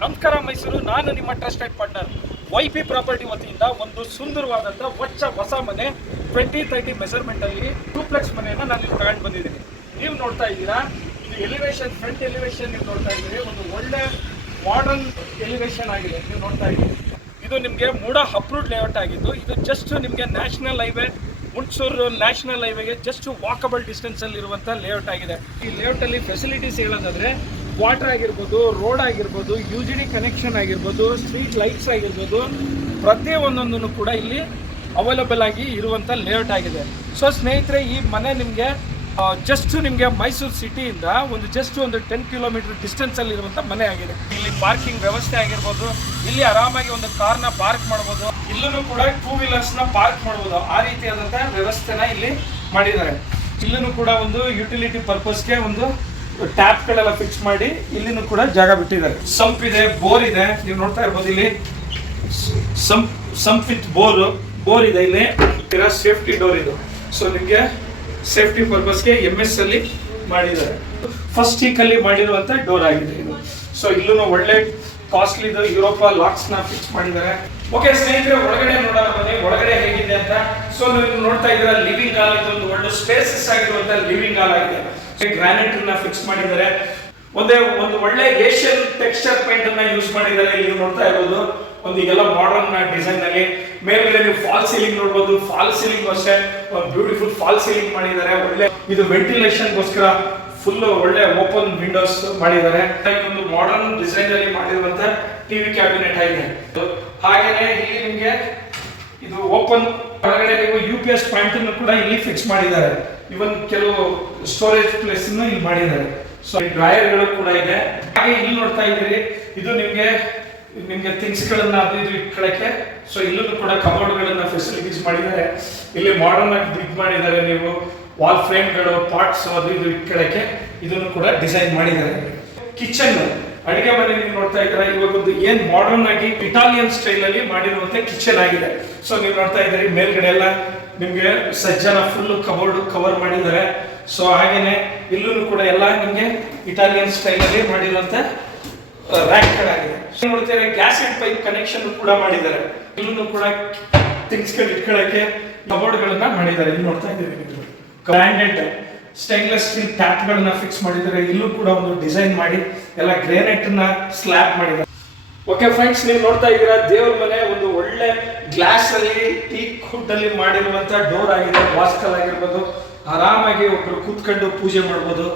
ನಮಸ್ಕಾರ ಮೈಸೂರು, ನಾನು ನಿಮ್ಮ ಟ್ರಸ್ಟೆಡ್ ಪಾರ್ಟ್ನರ್ YP ಪ್ರಾಪರ್ಟಿ ವತಿಯಿಂದ ಒಂದು ಸುಂದರವಾದಂಥ ಹೊಸ ಮನೆ 2030 ಮೆಜರ್ಮೆಂಟಲ್ಲಿ ಡೂಪ್ಲೆಕ್ಸ್ ಮನೆಯನ್ನು ನಾನು ಇಲ್ಲಿ ತಗೊಂಡು ಬಂದಿದ್ದೀನಿ. ನೀವು ನೋಡ್ತಾ ಇದ್ದೀರಾ, ಇದು ಎಲಿವೇಶನ್, ಫ್ರಂಟ್ ಎಲಿವೇಶನ್ ನೀವು ನೋಡ್ತಾ ಇದ್ದೀರಿ. ಒಂದು ಒಳ್ಳೆ ಮಾಡರ್ನ್ ಎಲಿವೇಶನ್ ಆಗಿದೆ ನೀವು ನೋಡ್ತಾ ಇದ್ದೀರಿ. ಇದು ನಿಮಗೆ ಮೂಡ ಅಪ್ರೂವ್ಡ್ ಲೇಔಟ್ ಆಗಿದ್ದು, ಇದು ಜಸ್ಟ್ ನಿಮಗೆ ನ್ಯಾಷನಲ್ ಹೈವೇ, ಹುಣಸೂರು ನ್ಯಾಷನಲ್ ಹೈವೇಗೆ ಜಸ್ಟ್ ವಾಕಬಲ್ ಡಿಸ್ಟೆನ್ಸಲ್ಲಿ ಇರುವಂಥ ಲೇಔಟ್ ಆಗಿದೆ. ಈ ಲೇಔಟಲ್ಲಿ ಫೆಸಿಲಿಟೀಸ್ ಹೇಳೋದಾದರೆ ವಾಟರ್ ಆಗಿರ್ಬೋದು, ರೋಡ್ ಆಗಿರ್ಬೋದು, UGD ಕನೆಕ್ಷನ್ ಆಗಿರ್ಬೋದು, ಸ್ಟ್ರೀಟ್ ಲೈಟ್ಸ್ ಆಗಿರ್ಬೋದು, ಪ್ರತಿಯೊಂದೊಂದನ್ನು ಕೂಡ ಇಲ್ಲಿ ಅವೈಲಬಲ್ ಆಗಿ ಇರುವಂಥ ಲೇಔಟ್ ಆಗಿದೆ. ಸೊ ಸ್ನೇಹಿತರೆ, ಈ ಮನೆ ನಿಮಗೆ ಜಸ್ಟ್ ನಿಮಗೆ ಮೈಸೂರು ಸಿಟಿಯಿಂದ ಒಂದು 10 ಕಿಲೋಮೀಟರ್ ಡಿಸ್ಟೆನ್ಸಲ್ಲಿ ಇರುವಂಥ ಮನೆ ಆಗಿದೆ. ಇಲ್ಲಿ ಪಾರ್ಕಿಂಗ್ ವ್ಯವಸ್ಥೆ ಆಗಿರ್ಬೋದು, ಇಲ್ಲಿ ಆರಾಮಾಗಿ ಒಂದು ಕಾರ್ನ ಪಾರ್ಕ್ ಮಾಡ್ಬೋದು, ಇಲ್ಲೂ ಕೂಡ 2 ವೀಲರ್ಸ್ನ ಪಾರ್ಕ್ ಮಾಡ್ಬೋದು. ಆ ರೀತಿಯಾದಂಥ ವ್ಯವಸ್ಥೆನ ಇಲ್ಲಿ ಮಾಡಿದ್ದಾರೆ. ಇಲ್ಲೂ ಕೂಡ ಒಂದು ಯುಟಿಲಿಟಿ ಪರ್ಪಸ್ಗೆ ಒಂದು ಟ್ಯಾಪ್ಗಳೆಲ್ಲ ಫಿಕ್ಸ್ ಮಾಡಿ ಇಲ್ಲಿನೂ ಕೂಡ ಜಾಗ ಬಿಟ್ಟಿದ್ದಾರೆ. ಸಂಪ್ ಇದೆ, ಬೋರ್ ಇದೆ, ನೀವು ನೋಡ್ತಾ ಇರ್ಬೋದು. ಇಲ್ಲಿ ಸಂಪ್ ವಿತ್ ಬೋರ್ ಇದೆ. ಇಲ್ಲಿ ಸೇಫ್ಟಿ ಡೋರ್ ಇದು. ಸೊ ನಿಮಗೆ ಸೇಫ್ಟಿ ಪರ್ಪಸ್ಗೆ MS ಅಲ್ಲಿ ಮಾಡಿದ್ದಾರೆ. ಫಸ್ಟ್ ಟೀಕಲ್ಲಿ ಮಾಡಿರುವಂಥ ಡೋರ್ ಆಗಿದೆ ಇದು. ಸೊ ಇಲ್ಲೂ ಒಳ್ಳೆ ಕಾಸ್ಟ್ಲಿ ಯುರೋಪಾ ಲಾಕ್ಸ್ನ ಫಿಕ್ಸ್ ಮಾಡಿದ್ದಾರೆ. ಓಕೆ ಸ್ನೇಹಿತರೆ, ಒಳಗಡೆ ನೋಡೋಣ ಬನ್ನಿ, ಒಳಗಡೆ ಹೇಗಿದೆ ಅಂತ. ಸೊ ನೀವು ನೋಡ್ತಾ ಇದ್ದೀರಾ, ಲಿವಿಂಗ್ ಹಾಲ್ ಇದೊಂದು ಒಳ್ಳೆ ಸ್ಪೇಸಸ್ ಆಗಿರುವಂಥ ಲಿವಿಂಗ್ ಹಾಲ್ ಆಗಿದೆ. ಗ್ರಾನೈಟ್ ನ ಫಿಕ್ಸ್ ಮಾಡಿದ್ದಾರೆ. ಒಂದು ಒಳ್ಳೆ ಏಷ್ಯನ್ ಟೆಕ್ಸ್ಚರ್ ಪೇಂಟ್ ಅನ್ನ ಯೂಸ್ ಮಾಡಿದ್ದಾರೆ. ಇಲ್ಲಿ ನೋಡ್ತಾ ಇರೋದು ಒಂದು ಈಗೆಲ್ಲ ಮಾಡರ್ನ್ ಡಿಸೈನ್ ಅಲ್ಲಿ. ಮೇಲ್ಗಡೆ ನೀವು ಫಾಲ್ ಸೀಲಿಂಗ್ ನೋಡಬಹುದು. ಫಾಲ್ ಸೀಲಿಂಗ್ ಅಷ್ಟೇ ಒಂದು ಬ್ಯೂಟಿಫುಲ್ ಫಾಲ್ ಸೀಲಿಂಗ್ ಮಾಡಿದ್ದಾರೆ. ಒಳ್ಳೆ ಇದು ವೆಂಟಿಲೇಷನ್ ಗೋಸ್ಕರ ಫುಲ್ ಒಳ್ಳೆ ಓಪನ್ ವಿಂಡೋಸ್ ಮಾಡಿದ್ದಾರೆ. ಒಂದು ಮಾಡರ್ನ್ ಡಿಸೈನ್ ಅಲ್ಲಿ ಮಾಡಿರುವಂತ ಟಿವಿ ಕ್ಯಾಬಿನೆಟ್ ಆಗಿದೆ. ಹಾಗೇನೆ ಇಲ್ಲಿ ನಿಮಗೆ ಇದು ಓಪನ್ ಒಳಗಡೆ ನೀವು UPS ಪಾಯಿಂಟ್ ಅನ್ನು ಕೂಡ ಇಲ್ಲಿ ಫಿಕ್ಸ್ ಮಾಡಿದ್ದಾರೆ. ಇವನ್ ಕೆಲವು ಸ್ಟೋರೇಜ್ ಪ್ಲೇಸ್ ಇಲ್ಲಿ ಮಾಡಿದ್ದಾರೆ. ಸೊ ಡ್ರಾಯರ್ಗಳು ಕೂಡ ಇದೆ. ಹಾಗೆ ಇಲ್ಲಿ ನೋಡ್ತಾ ಇದ್ದೀರಿ, ಇದು ನಿಮ್ಗೆ ಥಿಂಗ್ಸ್ ಗಳನ್ನ ಅದು ಇದು ಇಟ್ಕೊಳ್ಳಕ್ಕೆ. ಸೊ ಇಲ್ಲೂ ಕೂಡ ಕಬೋರ್ಡ್ ಗಳನ್ನ ಫೆಸಿಲಿಟೀಸ್ ಮಾಡಿದ್ದಾರೆ. ಇಲ್ಲಿ ಮಾಡರ್ನ್ ಆಗಿ ಬಿಗ್ ಮಾಡಿದ್ದಾರೆ. ನೀವು ವಾಲ್ ಫ್ರೇಮ್ಗಳು, ಪಾಟ್ಸ್ ಅದು ಇದು ಇಟ್ಕೊಳ್ಳಕ್ಕೆ ಇದನ್ನು ಕೂಡ ಡಿಸೈನ್ ಮಾಡಿದ್ದಾರೆ. ಕಿಚನ್, ಅಡಿಗೆ ಮನೆ ನೀವು ನೋಡ್ತಾ ಇದ್ದೀರಾ. ಇವಾಗ ಒಂದು ಏನ್ ಮಾಡರ್ನ್ ಆಗಿ ಇಟಾಲಿಯನ್ ಸ್ಟೈಲ್ ಅಲ್ಲಿ ಮಾಡಿರುವಂತ ಕಿಚನ್ ಆಗಿದೆ. ಸೊ ನೀವು ನೋಡ್ತಾ ಇದ್ದೀರಿ, ಮೇಲ್ಗಡೆ ಎಲ್ಲ ನಿಮ್ಗೆ ಸಜ್ಜನ ಫುಲ್ ಕವರ್ ಮಾಡಿದ್ದಾರೆ. ಸೊ ಹಾಗೇನೆ ಇಲ್ಲೂ ಕೂಡ ಎಲ್ಲ ನಿಮ್ಗೆ ಇಟಾಲಿಯನ್ ಸ್ಟೈಲ್ ಅಲ್ಲಿ ಮಾಡಿರುವಂತ ರ್ಯಾಕ್ ಗಳಾಗಿದೆ. ನೋಡ್ತಾರೆ, ಗ್ಯಾಸ್ ಅಂಡ್ ಪೈಪ್ ಕನೆಕ್ಷನ್ ಕೂಡ ಮಾಡಿದ್ದಾರೆ. ಇಲ್ಲೂ ಕೂಡ ಥಿಂಗ್ಸ್ ಗಳು ಇಟ್ಕೊಳ್ಳಕ್ಕೆ ಕಬೋರ್ಡ್ ಗಳನ್ನ ಮಾಡಿದ್ದಾರೆ. ಇಲ್ಲಿ ನೋಡ್ತಾ ಇದ್ದೀವಿ, ಬ್ರಾಂಡೆಡ್ ಸ್ಟೈನ್ಲೆಸ್ ಸ್ಟೀಲ್ ಟ್ಯಾಪ್ ಗಳನ್ನ ಫಿಕ್ಸ್ ಮಾಡಿದ್ದಾರೆ. ಇಲ್ಲೂ ಕೂಡ ಒಂದು ಡಿಸೈನ್ ಮಾಡಿ ಎಲ್ಲ ಗ್ರಾನೈಟ್ ನ ಸ್ಲ್ಯಾಬ್ ಮಾಡಿದ್ದಾರೆ. ಓಕೆ ಫ್ರೆಂಡ್ಸ್, ನೀವು ನೋಡ್ತಾ ಇದ್ದೀರಾ, ದೇವ್ರ ಮನೆ ಒಂದು ಒಳ್ಳೆ ಗ್ಲಾಸ್ ಅಲ್ಲಿ ಟೀಕ್ ವುಡ್ ಅಲ್ಲಿ ಮಾಡಿರುವಂತ ಡೋರ್ ಆಗಿದೆ. ವಾಸ್ಕಲ್ ಆಗಿರ್ಬೋದು, ಆರಾಮಾಗಿ ಒಬ್ರು ಕೂತ್ಕೊಂಡು ಪೂಜೆ ಮಾಡ್ಬೋದು.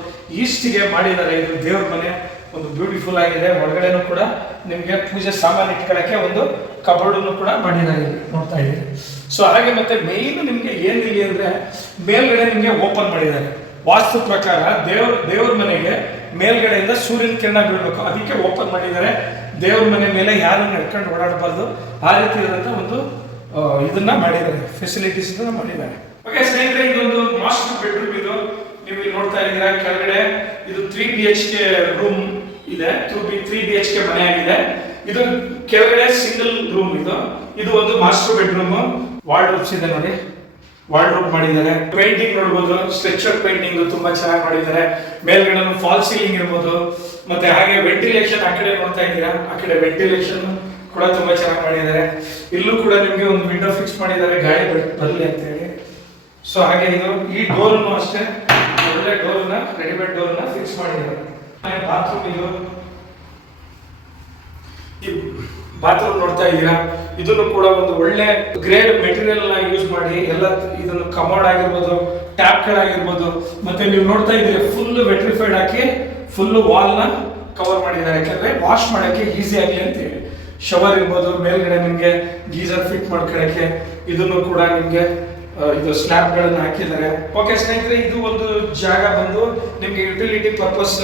ಈಸ್ಟ್ಗೆ ಮಾಡಿದ್ದಾರೆ. ಇದು ದೇವ್ರ ಮನೆ ಒಂದು ಬ್ಯೂಟಿಫುಲ್ ಆಗಿದೆ. ಒಳಗಡೆನೂ ಕೂಡ ನಿಮ್ಗೆ ಪೂಜೆ ಸಾಮಾನು ಇಟ್ಕೊಳ್ಳಕ್ಕೆ ಒಂದು ಕಬೋರ್ಡ್ ಕೂಡ ಮಾಡಿದ್ದಾರೆ. ನೋಡ್ತಾ ಇದ್ದೀರಿ. ಸೊ ಹಾಗೆ ಮತ್ತೆ ಮೇನ್ ನಿಮ್ಗೆ ಏನಿಲ್ಲ ಅಂದ್ರೆ ಮೇಲ್ಗಡೆ ನಿಮ್ಗೆ ಓಪನ್ ಮಾಡಿದ್ದಾರೆ. ವಾಸ್ತು ಪ್ರಕಾರ ದೇವ್ರ ಮನೆಗೆ ಮೇಲ್ಗಡೆಯಿಂದ ಸೂರ್ಯನ ಕಿರಣ ಬೀಳ್ಬೇಕು, ಅದಕ್ಕೆ ಓಪನ್ ಮಾಡಿದ್ದಾರೆ. ದೇವ್ರ ಮನೆ ಮೇಲೆ ಯಾರು ನಡ್ಕೊಂಡು ಓಡಾಡಬಾರ್ದು, ಆ ರೀತಿಯಾದಂಥ ಒಂದು ಇದನ್ನ ಮಾಡಿದ್ದಾರೆ, ಫೆಸಿಲಿಟೀಸ್ ಮಾಡಿದ್ದಾರೆ. ಓಕೆ ಸ್ನೇಹಿತರೆ, ಇದೊಂದು ಮಾಸ್ಟರ್ ಬೆಡ್ರೂಮ್. ಇದು ನೀವು ಇಲ್ಲಿ ನೋಡ್ತಾ ಇದ್ದೀರಾ. ಕೆಳಗಡೆ ಇದು 3 BHK ರೂಮ್ ಇದೆ. 3 BHK ಮನೆ ಆಗಿದೆ. ಇದು ಕೆಳಗಡೆ ಸಿಂಗಲ್ ರೂಮ್. ಇದು ಒಂದು ಮಾಸ್ಟರ್ ಬೆಡ್ರೂಮ್. ವಾರ್ಡ್ರೋಬ್ಸ್ ಇದೆ ನೋಡಿ, ವಾರ್ಡ್ರೋಬ್ ಮಾಡಿದ್ದಾರೆ. ಪೇಂಟಿಂಗ್ ನೋಡ್ಬೋದು, ಸ್ಟ್ರಕ್ಚರ್ ಪೇಂಟಿಂಗ್ ತುಂಬಾ ಚೆನ್ನಾಗಿ ಮಾಡಿದ್ದಾರೆ. ಮೇಲ್ಗಡೆ ಫಾಲ್ ಸೀಲಿಂಗ್ ಇರ್ಬೋದು, ಮತ್ತೆ ಹಾಗೆ ವೆಂಟಿಲೇಷನ್ ಆ ಕಡೆ ನೋಡ್ತಾ ಇದ್ದೀರಾ, ಆ ಕಡೆ ವೆಂಟಿಲೇಷನ್ ಕೂಡ ತುಂಬಾ ಚೆನ್ನಾಗಿ ಮಾಡಿದ್ದಾರೆ. ಇಲ್ಲೂ ಕೂಡ ನಿಮ್ಗೆ ಒಂದು ವಿಂಡೋ ಫಿಕ್ಸ್ ಮಾಡಿದ್ದಾರೆ, ಗಾಳಿ ಬರಲಿ ಅಂತ ಹೇಳಿ. ಸೊ ಹಾಗೆ ಈ ಡೋರ್ನು ಅಷ್ಟೇ ಒಳ್ಳೆ ಡೋರ್ನ, ರೆಡಿಮೇಡ್ ಡೋರ್ನ ಫಿಕ್ಸ್ ಮಾಡಿದ್ದಾರೆ. ಬಾತ್ರೂಮ್ ಈ ಬಾತ್ರೂಮ್ ನೋಡ್ತಾ ಇದ್ದೀರಾ. ಇದನ್ನು ಕೂಡ ಒಂದು ಒಳ್ಳೆ ಗ್ರೇಡ್ ಮೆಟೀರಿಯಲ್ ನ ಯೂಸ್ ಮಾಡಿ ಎಲ್ಲ ಇದನ್ನು ಕಮೋಡ್ ಆಗಿರ್ಬೋದು, ಟ್ಯಾಪ್ ಗಳಾಗಿರ್ಬೋದು, ಮತ್ತೆ ನೀವು ನೋಡ್ತಾ ಇದ್ದೀರಿ ಫುಲ್ ವೆಟ್ರಿಫೈಡ್ ಹಾಕಿ ಫುಲ್ ವಾಲ್ ನ ಕವರ್ ಮಾಡಿದ್ದಾರೆ. ಯಾಕಂದ್ರೆ ವಾಶ್ ಮಾಡಕ್ಕೆ ಈಸಿ ಆಗಲಿ ಅಂತ ಹೇಳಿ. ಶವರ್ ಇರ್ಬೋದು, ಮೇಲ್ಗಡೆ ನಿಮ್ಗೆ ಗೀಸರ್ ಫಿಟ್ ಮಾಡ್ಕೊಳಕ್ಕೆ ಇದನ್ನು ಕೂಡ ನಿಮ್ಗೆ ಇದು ಸ್ಲ್ಯಾಬ್ ಗಳನ್ನ ಹಾಕಿದ್ದಾರೆ. ಓಕೆ ಸ್ನೇಹಿತರೆ, ಇದು ಒಂದು ಜಾಗ ಬಂದು ನಿಮ್ಗೆ ಯುಟಿಲಿಟಿ ಪರ್ಪಸ್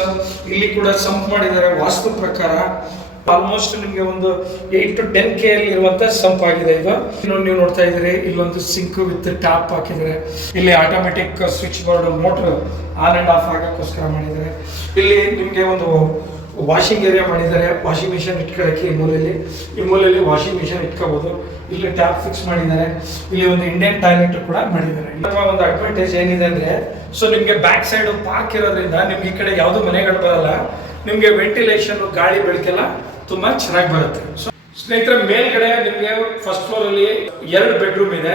ಇಲ್ಲಿ ಕೂಡ ಸಂಪ್ ಮಾಡಿದ್ದಾರೆ. ವಾಸ್ತು ಪ್ರಕಾರ ಆಲ್ಮೋಸ್ಟ್ ನಿಮ್ಗೆ ಒಂದು 8 to 10 K ಇರುವಂತ ಸಂಪ್ ಆಗಿದೆ. ಇದು ನೀವು ನೋಡ್ತಾ ಇದ್ದೀರಿ, ಇಲ್ಲೊಂದು ಸಿಂಕ್ ವಿತ್ ಟ್ಯಾಪ್ ಹಾಕಿದ್ದಾರೆ. ಇಲ್ಲಿ automatic switch board, motor on and off ಆಗಕ್ಕೋಸ್ಕರ ಮಾಡಿದ್ದಾರೆ. ಇಲ್ಲಿ ನಿಮ್ಗೆ ಒಂದು ವಾಷಿಂಗ್ ಏರಿಯಾ ಮಾಡಿದ್ದಾರೆ. ವಾಷಿಂಗ್ ಮಿಷನ್ ಇಟ್ಕೊಳ್ಳಕ್ಕೆ ಈ ಮೂಲೆಯಲ್ಲಿ ವಾಷಿಂಗ್ ಮಿಷನ್ ಇಟ್ಕೋಬಹುದು. ಇಲ್ಲಿ ಟ್ಯಾಪ್ ಫಿಕ್ಸ್ ಮಾಡಿದ್ದಾರೆ. ಇಲ್ಲಿ ಒಂದು ಇಂಡಿಯನ್ ಟಾಯ್ಲೆಟ್ ಕೂಡ ಮಾಡಿದ್ದಾರೆ. ಒಂದು ಅಡ್ವಾಂಟೇಜ್ ಏನಿದೆ ಅಂದ್ರೆ, ಸೊ ನಿಮ್ಗೆ ಬ್ಯಾಕ್ ಸೈಡ್ ಪಾರ್ಕ್ ಇರೋದ್ರಿಂದ ನಿಮ್ಗೆ ಈ ಕಡೆ ಯಾವ್ದು ಮನೆಗಳು ಬರಲ್ಲ, ನಿಮ್ಗೆ ವೆಂಟಿಲೇಷನ್ ಗಾಳಿ ಬೆಳಕೆಲ್ಲ ತುಂಬಾ ಚೆನ್ನಾಗಿ ಬರುತ್ತೆ. ಸೊ ಸ್ನೇಹಿತರೆ, ಮೇಲ್ಗಡೆ ನಿಮ್ಗೆ ಫಸ್ಟ್ ಫ್ಲೋರ್ ಅಲ್ಲಿ 2 ಬೆಡ್ರೂಮ್ ಇದೆ.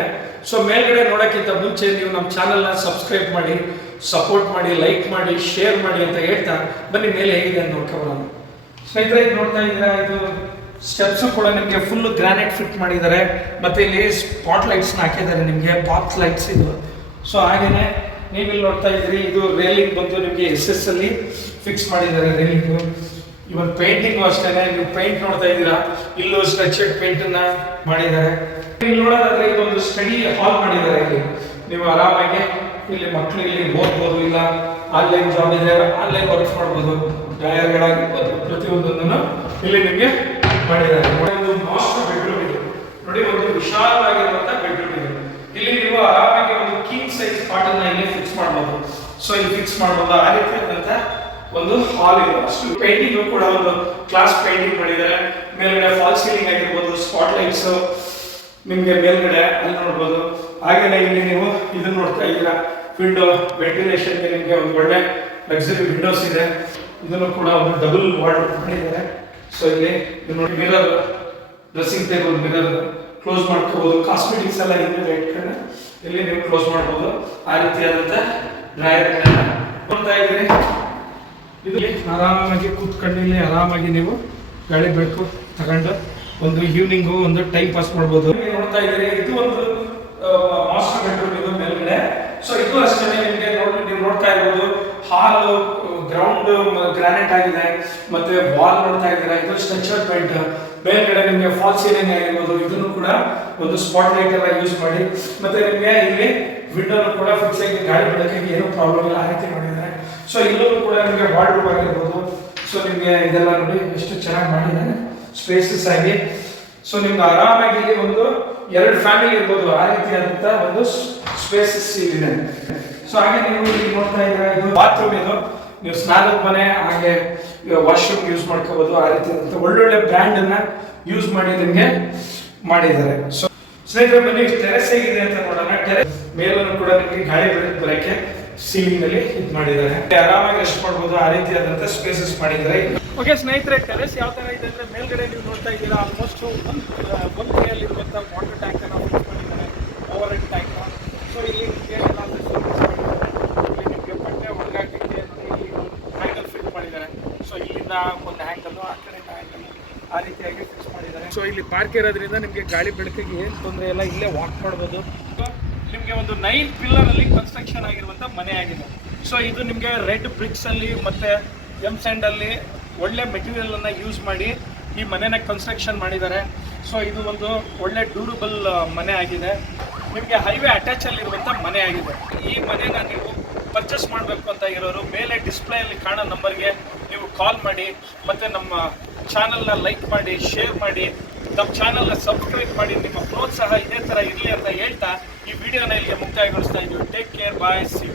ಸೊ ಮೇಲ್ಗಡೆ ನೋಡೋಕ್ಕಿಂತ ಮುಂಚೆ ನೀವು ನಮ್ಮ ಚಾನಲ್ನ ಸಬ್ಸ್ಕ್ರೈಬ್ ಮಾಡಿ, ಸಪೋರ್ಟ್ ಮಾಡಿ, ಲೈಕ್ ಮಾಡಿ, ಶೇರ್ ಮಾಡಿ ಅಂತ ಹೇಳ್ತಾ ಬನ್ನಿ ಮೇಲೆ ಹೇಗಿದೆ ಅಂತ ನೋಡ್ಕೊಬರೋಣ. ಸ್ನೇಹಿತರೆ, ಇದು ನೋಡ್ತಾ ಇದ್ದೀರಾ, ಇದು ಸ್ಟೆಪ್ಸು ಕೂಡ ನಿಮಗೆ ಫುಲ್ ಗ್ರಾನೈಟ್ ಫಿಟ್ ಮಾಡಿದ್ದಾರೆ. ಮತ್ತೆ ಇಲ್ಲಿ ಸ್ಪಾಟ್ ಲೈಟ್ಸ್ನ ಹಾಕಿದ್ದಾರೆ, ನಿಮಗೆ ಪಾತ್ ಲೈಟ್ಸ್ ಇದು. ಸೊ ಹಾಗೇನೆ ನೀವಿಲ್ಲಿ ನೋಡ್ತಾ ಇದ್ದೀರಿ, ಇದು ರೇಲಿಂಗ್ ಬಂದು ನಿಮಗೆ SS ಅಲ್ಲಿ ಫಿಕ್ಸ್ ಮಾಡಿದ್ದಾರೆ ರೇಲಿಂಗು. ಇವನ್ ಪೇಂಟಿಂಗು ಅಷ್ಟೇ, ನೀವು ಪೇಂಟ್ ನೋಡ್ತಾ ಇದ್ದೀರಾ, ಇಲ್ಲೂ ಸ್ಟ್ರಕ್ಚರ್ಡ್ ಪೇಂಟ್ ಅನ್ನ ಮಾಡಿದ್ದಾರೆ. ಇಲ್ಲಿ ನೋಡೋದಾದ್ರೆ ಇದೊಂದು ಸ್ಟಡಿ ಹಾಲ್ ಮಾಡಿದ್ದಾರೆ. ಇಲ್ಲಿ ನೀವು ಆರಾಮಾಗಿ ಇಲ್ಲಿ ಮಕ್ಕಳು ಇಲ್ಲಿ ಓದ್ಬೋದು, ಇಲ್ಲ ಆನ್ಲೈನ್ ಜಾಬ್ ಇದೆ ಆನ್ಲೈನ್ ವರ್ಕ್ ಮಾಡ್ಬೋದು, ಡ್ರೈವರ್ಗಳಾಗಿರ್ಬೋದು, ಪ್ರತಿಯೊಂದನ್ನು ಇಲ್ಲಿ ನಿಮಗೆ ಮಾಡಿದ್ದಾರೆ. ಒಂದು ಮಾಸ್ಟರ್ ಬೆಡ್ರೂಮ್ ಇದೆ ನೋಡಿ, ಒಂದು ವಿಶಾಲವಾಗಿರುವಂತಹ ಬೆಡ್ರೂಮ್ ಇದೆ. ಇಲ್ಲಿ ನೀವು ಆರಾಮಾಗಿ ಒಂದು ಕಿಂಗ್ ಸೈಜ್ ಕಾಟ್ ಅನ್ನ ಇಲ್ಲಿ ಫಿಕ್ಸ್ ಮಾಡ್ಬೋದು. ಸೊ ಇಲ್ಲಿ ಫಿಕ್ಸ್ ಮಾಡ್ಬೋದು, ಆ ರೀತಿಯಾದಂತ ಒಂದು ಹಾಲ್ ಇದೆ. ಅಷ್ಟು ಪೇಂಟಿಂಗ್ ಕೂಡ ಒಂದು ಕ್ಲಾಸ್ ಪೇಂಟಿಂಗ್ ಮಾಡಿದ್ದಾರೆ. ಮೇಲ್ಗಡೆ ಫಾಲ್ ಸೀಲಿಂಗ್ ಆಗಿರ್ಬೋದು, ಸ್ಪಾಟ್ ಲೈಟ್ಸ್ ನಿಮ್ಗೆ ಮೇಲ್ಗಡೆ ಅಲ್ಲಿ ನೋಡ್ಬೋದು. ಹಾಗೇನೆ ಇಲ್ಲಿ ನೀವು ಇದನ್ನ ನೋಡ್ತಾ ಇದ್ದೀರಾ, ವಿಂಡೋ ವೆಂಟಿಲೇಷನ್ ನಿಮಗೆ ಒಂದು ಒಳ್ಳೆ ಲಕ್ಸುರಿ ವಿಂಡೋಸ್ ಇದೆ. ಇದನ್ನು ಕೂಡ ಒಂದು ಡಬಲ್ ವಾರ್ಡ್ರೋಬ್ ಮಾಡಿದ್ದಾರೆ. ಸೊ ಇಲ್ಲಿ ನೋಡಿ, mirror, dressing table mirror close ಮಾಡ್ಕೋಬಹುದು. ಕಾಸ್ಮೆಟಿಕ್ಸ್ ಎಲ್ಲ ಹಿಂದೆ ಇಟ್ಕೊಂಡು ಇಲ್ಲಿ ನೀವು ಕ್ಲೋಸ್ ಮಾಡ್ಬೋದು. ಆ ರೀತಿಯಾದಂತ ಡ್ರಾಯರ್ ನೋಡ್ತಾ ಇದ್ರಿ. ಇದು ಆರಾಮಾಗಿ ಕೂತ್ಕೊಂಡು ಇಲ್ಲಿ ಆರಾಮಾಗಿ ನೀವು ಗಾಳಿ ಬೆಳಕು ತಗೊಂಡು ಒಂದು ಈವ್ನಿಂಗು ಒಂದು ಟೈಮ್ ಪಾಸ್ ಮಾಡ್ಬೋದು. ನೋಡ್ತಾ ಇದ್ದೀರಿ, ಇದು ಒಂದು ಮಾಸ್ಟರ್ ಬೆಡ್ರೂಮ್ ಇದು ಮೇಲ್ಗಡೆ. ಸೊ ಇದು ಅಷ್ಟೇ ನಿಮಗೆ ನೀವು ನೋಡ್ತಾ ಇರ್ಬೋದು, ಹಾಲ್ ಗ್ರೌಂಡ್ ಗ್ರಾನೈಟ್ ಆಗಿದೆ. ಮತ್ತೆ ವಾಲ್ ನೋಡ್ತಾ ಇದ್ದೀರಾ, ಇದು ಸ್ಟ್ರಕ್ಚರ್ಡ್ ಪೇಂಟ್. ಮೇಲ್ಗಡೆ ನಿಮಗೆ ಫಾಲ್ ಸೀಲಿಂಗ್ ಆಗಿರ್ಬೋದು, ಇದನ್ನು ಕೂಡ ಒಂದು ಸ್ಪಾಟ್ ಲೈಟ್ ಎಲ್ಲ ಯೂಸ್ ಮಾಡಿ, ಮತ್ತೆ ನಿಮಗೆ ಇಲ್ಲಿ ವಿಂಡೋನು ಕೂಡ ಫಿಕ್ಸ್ ಆಗಿ ಗಾಳಿ ಬೆಳಕಿಗೆ ಏನೂ ಪ್ರಾಬ್ಲಮ್ ಇಲ್ಲ, ಆ ರೀತಿ ಮಾಡಿದ್ದಾರೆ. ಸೊ ಇಲ್ಲೂ ಕೂಡ ನಿಮಗೆ ವಾರ್ಡ್ರೋಬ್ ಆಗಿರ್ಬೋದು. ಸೊ ನಿಮಗೆ ಇದೆಲ್ಲ ನೋಡಿ ಎಷ್ಟು ಚೆನ್ನಾಗಿ ಮಾಡಿದ್ದಾರೆ ಸ್ಪೇಸಸ್ ಆಗಿ. ಸೊ ನಿಮ್ಗೆ ಆರಾಮಾಗಿ ಇಲ್ಲಿ ಒಂದು 2 ಫ್ಯಾಮಿಲಿ ಇರ್ಬೋದು, ಆ ರೀತಿಯಾದಂತ ಒಂದು ಸ್ಪೇಸಸ್ ಇದೆ. ಸೊ ಹಾಗೆ ನೀವು ಇಲ್ಲಿ ನೋಡ್ತಾ ಇದ್ದೀರಾ, ಇದು ಬಾತ್ರೂಮ್. ಇದು ನೀವು ಸ್ನಾನದ ಮನೆ, ಹಾಗೆ ವಾಶ್ರೂಮ್ ಯೂಸ್ ಮಾಡ್ಕೋಬಹುದು. ಆ ರೀತಿಯಾದಂತ ಒಳ್ಳೊಳ್ಳೆ ಬ್ರ್ಯಾಂಡ್ ಅನ್ನ ಯೂಸ್ ಮಾಡಿ ನಿಮಗೆ ಮಾಡಿದ್ದಾರೆ. ಸೊ ಸ್ನೇಹಿತರೆ, ಬನ್ನಿ ಟೆರೆಸ್ ಹೇಗಿದೆ ಅಂತ ನೋಡೋಣ. ಟೆರೆಸ್ ಮೇಲನ್ನು ಕೂಡ ನಿಮಗೆ ಗಾಳಿ ಬೆಳಕು ಬರಕ್ಕೆ ಸೀಲಿಂಗ್ ಅಲ್ಲಿ ಇದು ಮಾಡಿದ್ದಾರೆ, ಆರಾಮಾಗಿ ರೆಸ್ಟ್ ಮಾಡ್ಬೋದು. ಆ ರೀತಿಯಾದಂತ ಸ್ಪೇಸಸ್ ಮಾಡಿದ್ದಾರೆ. ಓಕೆ ಸ್ನೇಹಿತರೆ, ಟೆರೆಸ್ ಯಾವ ತರ ಇದೆ ಅಂದ್ರೆ, ಮೇಲ್ಗಡೆ ನೀವು ನೋಡ್ತಾ ಇದ್ದೀರಾ, ಆಲ್ಮೋಸ್ಟ್ ಒಂದು ಕೈಯಲ್ಲಿರುವಂತ ವಾಟರ್ ಟ್ಯಾಂಕ್ ಅನ್ನು ಫಿಕ್ಸ್ ಮಾಡಿದ್ದಾರೆ, ಓವರ್ ಹೆಡ್ ಟ್ಯಾಂಕ್. ಸೊ ಇಲ್ಲಿ ನಿಮಗೆ ನಿಮಗೆ ಬಟ್ಟೆ ಒಣಗಾಕಕ್ಕೆ ಹ್ಯಾಂಗಲ್ ಫಿಟ್ ಮಾಡಿದ್ದಾರೆ. ಸೊ ಇಲ್ಲಿಂದ ಒಂದು ಹ್ಯಾಂಗಲ್, ಆ ಕಡೆಯಿಂದ ಹ್ಯಾಂಗಲ್, ಆ ರೀತಿಯಾಗಿ ಫಿಕ್ಸ್ ಮಾಡಿದ್ದಾರೆ. ಸೊ ಇಲ್ಲಿ ಪಾರ್ಕ್ ಇರೋದ್ರಿಂದ ನಿಮಗೆ ಗಾಳಿ ಬೆಳಕಿಗೆ ಏನು ತೊಂದರೆ ಇಲ್ಲ, ಇಲ್ಲೇ ವಾಕ್ ಮಾಡ್ಬೋದು. ನಿಮಗೆ ಒಂದು 9 ಪಿಲ್ಲರ್ ಅಲ್ಲಿ ಕನ್ಸ್ಟ್ರಕ್ಷನ್ ಆಗಿರುವಂತ ಮನೆ ಆಗಿದೆ. ಸೊ ಇದು ನಿಮಗೆ ರೆಡ್ ಬ್ರಿಕ್ಸ್ ಅಲ್ಲಿ ಮತ್ತೆ ಎಮ್ ಸ್ಯಾಂಡ್ ಅಲ್ಲಿ ಒಳ್ಳೆ ಮೆಟೀರಿಯಲ್ ಅನ್ನ ಯೂಸ್ ಮಾಡಿ ಈ ಮನೆನ ಕನ್ಸ್ಟ್ರಕ್ಷನ್ ಮಾಡಿದ್ದಾರೆ. ಸೊ ಇದು ಒಂದು ಒಳ್ಳೆ ಡ್ಯೂರಬಲ್ ಮನೆ ಆಗಿದೆ. ನಿಮಗೆ ಹೈವೇ ಅಟ್ಯಾಚ್ ಅಲ್ಲಿ ಇರುವಂತ ಮನೆ ಆಗಿದೆ. ಈ ಮನೆನ ನೀವು ಪರ್ಚೇಸ್ ಮಾಡಬೇಕು ಅಂತ ಇರೋರು ಮೇಲೆ ಡಿಸ್ಪ್ಲೇ ಅಲ್ಲಿ ಕಾಣೋ ನಂಬರ್ಗೆ ನೀವು ಕಾಲ್ ಮಾಡಿ, ಮತ್ತೆ ನಮ್ಮ ಚಾನಲ್ನ ಲೈಕ್ ಮಾಡಿ, ಶೇರ್ ಮಾಡಿ, ನಮ್ಮ ಚಾನಲ್ನ ಸಬ್ಸ್ಕ್ರೈಬ್ ಮಾಡಿ. ನಿಮ್ಮ ಪ್ರೋತ್ಸಾಹ ಇದೇ ಥರ ಇರಲಿ ಅಂತ ಹೇಳ್ತಾ ಈ ವಿಡಿಯೋನ ಇಲ್ಲಿಗೆ ಮುಕ್ತಾಯಗೊಳಿಸ್ತಾ ಇದ್ದೀವಿ. Take care, bye, see you.